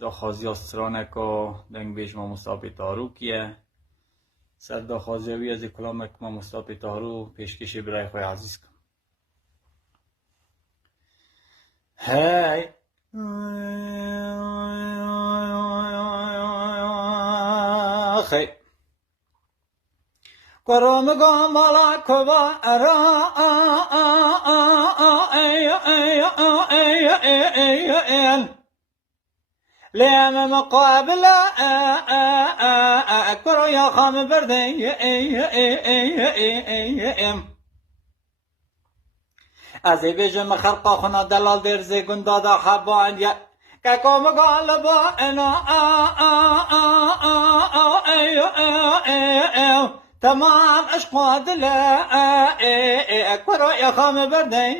داخازی استرانکا دنگ بیش ما مصطفی تارو کیه سر داخازیوی از کلامک ما مصطفی تارو پیشکشی برای خوی عزیز کن هی خی قرمگام مالا کبا ارا لیم مقابل کرو یا خام برده از بیجم خلقا خنا دلال درزی گندادا حبان یا ککو مقالبا انا تمام عشق دلا کرو یا خام برده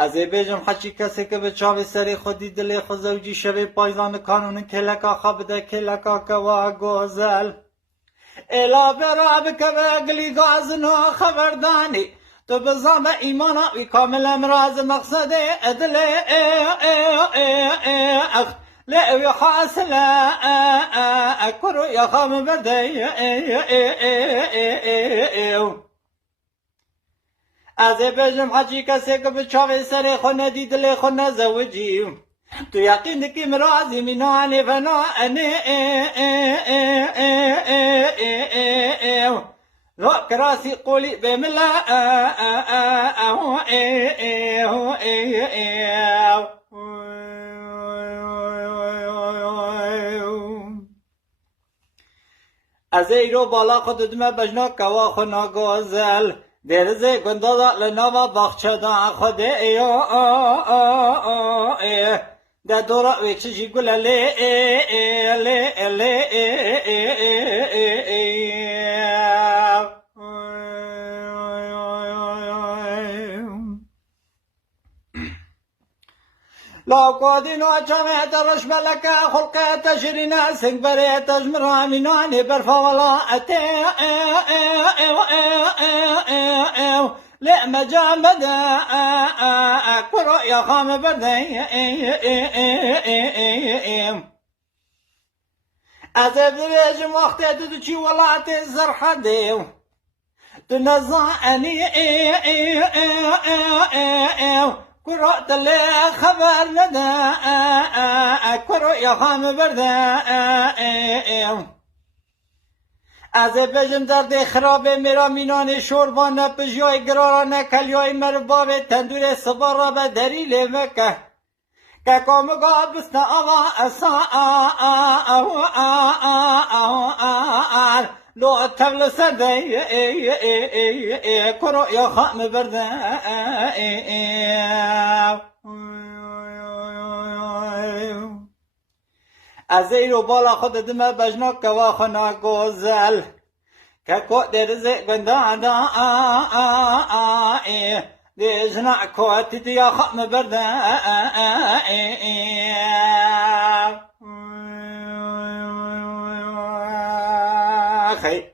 از بیجم حچی کسی که به چاوی سری خودی دلی خود زوجی شوی پایزان کانون کلکا خبده کلکا کوا گوزل الا براب که بگلی گازنو خبردانی تو بزام ایمانا وی کامل امراض مقصد ادلی لأوي حاصل أكرو يا خام بدي از بجم حجی کسی که به چاوی سر خونه دیدل خونه زوجی تو یقین که مرازی منانی فنا رو کراسی قولی بملا از ایرو بالا خود دم بجنا کوا خنا گوزل درزه گندادا لنوا باخچه دا خود ایو ده دورا ویچه جی گل لا قادين وجمع درش ملكا خلقا تجرينا سنبري تجمر عميناني برفا ولا لا مجامد كرو يا خام بدي أزب بيجم وقت تدوشي ولا تزرح ديو تنزعني كرو تلي خبر لدى كرو يا خام بردا از بجم درد خراب میرا مینان شوربان پجیای گراران کلیای مرباب تندور سبارا به دلیل مکه که کامگا بسنا آوا اسا لو تبل سده کرو یا خام برده از ایرو بالا خود دم بجنا کوا خنا گوزل که کو درزه گندادا دیجنا کوتی دیا خام برده خی